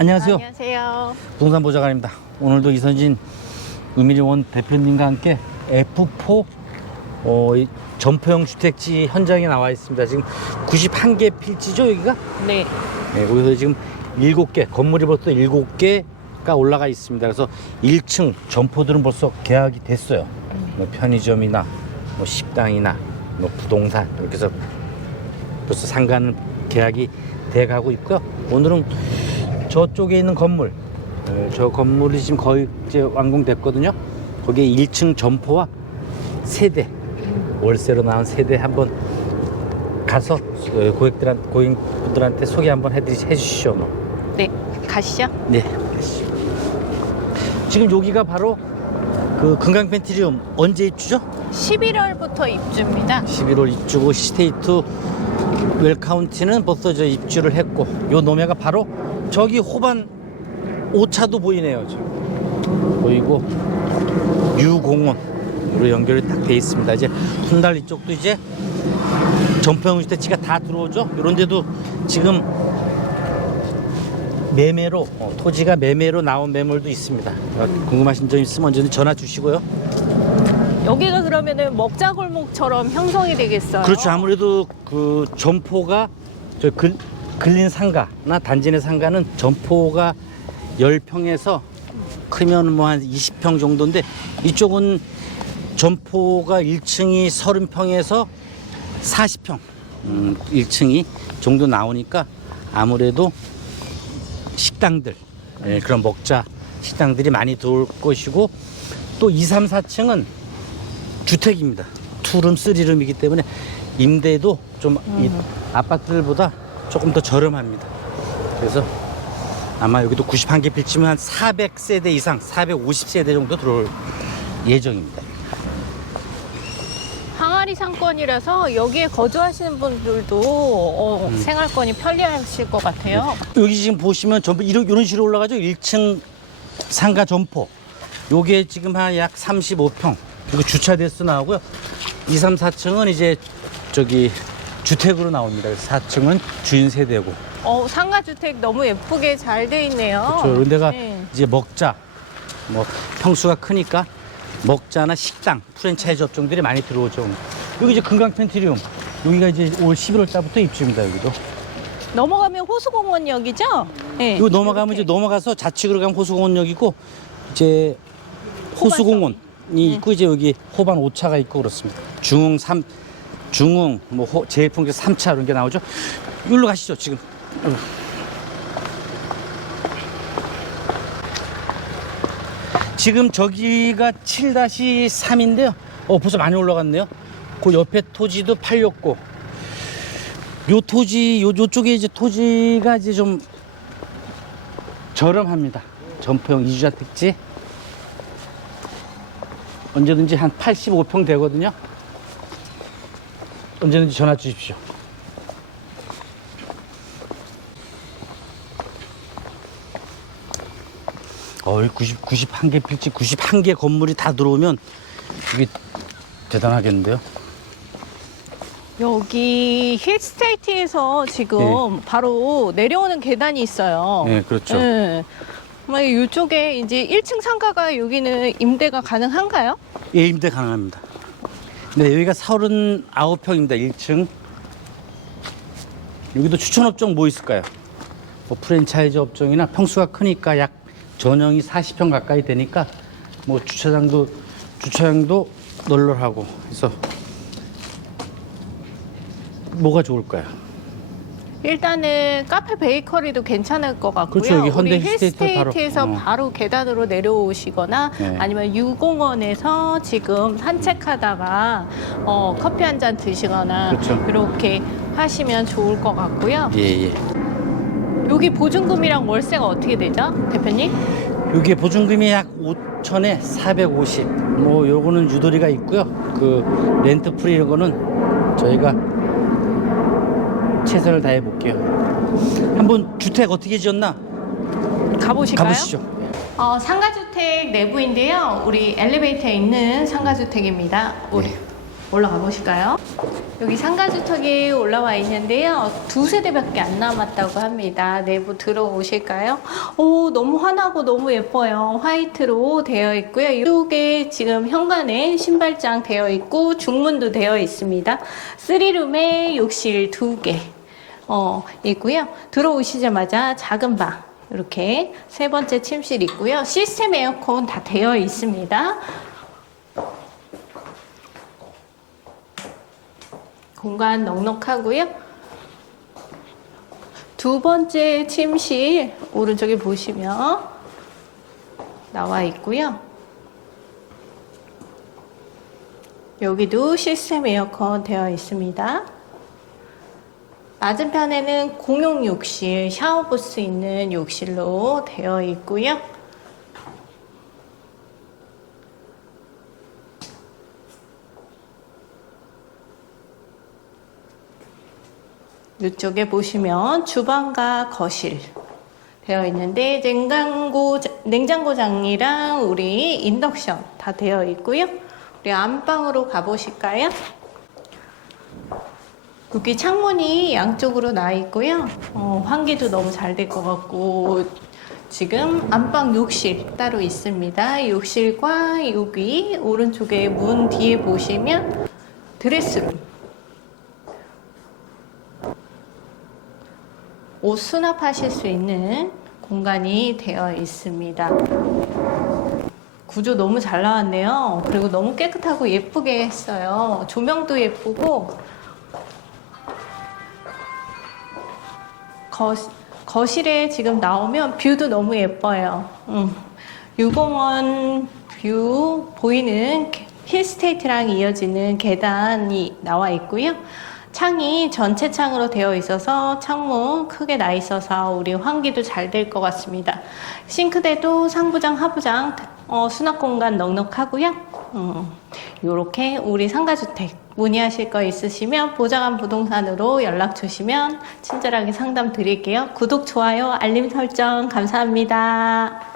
안녕하세요. 안녕하세요. 부동산 보좌관입니다. 오늘도 이선진 의미리원 대표님과 함께 F4 어, 이 점포형 주택지 현장에 나와 있습니다. 지금 91개 필지죠 여기가? 네. 네, 여기서 지금 7개 건물이 벌써 7개가 올라가 있습니다. 그래서 1층 점포들은 벌써 계약이 됐어요. 뭐 편의점이나 뭐 식당이나 뭐 부동산 이렇게 해서 벌써 상가는 계약이 돼 가고 있고요. 오늘은 저쪽에 있는 건물, 어, 저 건물이 지금 거의 이제 완공됐거든요. 거기에 1층 점포와 세대 월세로 나온 세대 한번 가서 어, 고객들한 고객분들한테 소개 한번 해드리 해주시죠. 뭐. 네. 가시죠. 네. 지금 여기가 바로 그 금강 펜트리움 언제 입주죠? 11월부터 입주입니다. 11월 입주고 시테이트 웰카운티는 벌써 저 입주를 했고 요 노매가 바로 저기 호반 5차도 보이네요 지금. 보이고. 유공원으로 연결이 딱 돼 있습니다. 이제 훗날 이쪽도 이제 전평 주택지가 다 들어오죠? 이런 데도 지금 매매로 어, 토지가 매매로 나온 매물도 있습니다. 어, 궁금하신 점 있으면 언제든 전화 주시고요. 여기가 그러면은 먹자골목처럼 형성이 되겠어요. 그렇죠. 아무래도 그 점포가 저 글, 근린 상가나 단지 내 상가는 점포가 10평에서 크면 뭐 한 20평 정도인데 이쪽은 점포가 1층이 30평에서 40평 음, 1층이 정도 나오니까 아무래도 식당들 예, 그런 먹자 식당들이 많이 들어올 것이고 또 2, 3, 4층은 주택입니다. 투룸, 쓰리룸이기 때문에 임대도 좀이 아파트들보다 조금 더 저렴합니다. 그래서 아마 여기도 91개 필지면 한 400세대 이상, 450세대 정도 들어올 예정입니다. 항아리 상권이라서 여기에 거주하시는 분들도 어, 음. 생활권이 편리하실 것 같아요. 여기 지금 보시면 전부 이런, 이런 식으로 올라가죠. 1층 상가 점포. 요게 지금 한 약 35평. 그리고 주차 대수 나오고요. 2, 3, 4층은 이제 저기 주택으로 나옵니다. 그래서 4층은 주인 세대고. 어, 상가 주택 너무 예쁘게 잘 돼 있네요. 그렇죠. 이런 데가 네. 이제 먹자. 뭐 평수가 크니까 먹자나 식당, 프랜차이즈 업종들이 많이 들어오죠. 여기 이제 금강 펜트리움. 여기가 이제 올 11월 달부터 입주입니다. 여기도. 넘어가면 호수공원역이죠? 네. 이거 넘어가면 이제. 넘어가서 좌측으로 가면 호수공원역이고 이제 호수공원이 있고 이제 여기 호반 5차가 있고 그렇습니다. 중흥 3 중흥 뭐 호, 제일풍계 3차 이런 게 나오죠. 여기로 가시죠 지금. 지금 저기가 7-3인데요. 어 벌써 많이 올라갔네요. 그 옆에 토지도 팔렸고 요 토지 요 요쪽에 이제 토지가 이제 좀 저렴합니다. 전포형 이주자 택지 언제든지 한 85평 되거든요. 언제든지 전화 주십시오. 어이 90 91개 필지 91개 건물이 다 들어오면 이게 대단하겠는데요. 여기 힐스테이트에서 지금 바로 내려오는 계단이 있어요. 네, 그렇죠. 네. 막 이쪽에 이제 1층 상가가 여기는 임대가 가능한가요? 예, 임대 가능합니다. 네, 여기가 39평입니다. 1층. 여기도 추천 업종 뭐 있을까요? 뭐 프랜차이즈 업종이나 평수가 크니까 약 전용이 40평 가까이 되니까 뭐 주차장도 주차장도 널널하고 그래서 뭐가 좋을까요? 일단은 카페 베이커리도 괜찮을 것 같고요. 그렇죠. 여기 현대 우리 힐스테이트 힐스테이트에서 바로, 바로, 어. 계단으로 내려오시거나 네. 아니면 유공원에서 지금 산책하다가 어, 커피 한 잔 드시거나 그렇죠. 이렇게 하시면 좋을 것 같고요. 예, 예. 여기 보증금이랑 월세가 어떻게 되죠, 대표님? 여기에 보증금이 약 5천에 450. 뭐 요거는 유도리가 있고요. 그 렌트 프리 이거는 저희가 최선을 다해 볼게요. 한번 주택 어떻게 지었나 가보실까요? 가보시죠. 어, 상가주택 내부인데요. 우리 엘리베이터에 있는 상가주택입니다. 우리 네. 올라가 보실까요? 여기 상가주택이 올라와 있는데요. 두 세대밖에 안 남았다고 합니다. 내부 들어오실까요? 오, 너무 환하고 너무 예뻐요. 화이트로 되어 있고요. 이쪽에 지금 현관에 신발장 되어 있고 중문도 되어 있습니다. 3룸에 욕실 두 개. 어, 있고요. 들어오시자마자 작은 방. 이렇게 세 번째 침실 있고요. 시스템 에어컨 다 되어 있습니다. 공간 넉넉하고요. 두 번째 침실 오른쪽에 보시면 나와 있고요. 여기도 시스템 에어컨 되어 있습니다. 맞은편에는 공용 욕실, 샤워 부스 있는 욕실로 되어 있고요. 이쪽에 보시면 주방과 거실 되어 있는데 냉장고 냉장고장이랑 우리 인덕션 다 되어 있고요. 우리 안방으로 가보실까요? 여기 창문이 양쪽으로 나 있고요. 어, 환기도 너무 잘 될 것 같고 지금 안방 욕실 따로 있습니다. 욕실과 여기 오른쪽에 문 뒤에 보시면 드레스룸 옷 수납하실 수 있는 공간이 되어 있습니다. 구조 너무 잘 나왔네요. 그리고 너무 깨끗하고 예쁘게 했어요. 조명도 예쁘고 거, 거실에 지금 나오면 뷰도 너무 예뻐요. 음. 유공원 뷰 보이는 힐스테이트랑 이어지는 계단이 나와 있고요. 창이 전체 창으로 되어 있어서 창문 크게 나 있어서 우리 환기도 잘 될 것 같습니다. 싱크대도 상부장, 하부장 어, 수납 공간 넉넉하고요. 음, 이렇게 우리 상가주택 문의하실 거 있으시면 보장한 부동산으로 연락 주시면 친절하게 상담 드릴게요. 구독, 좋아요, 알림 설정 감사합니다.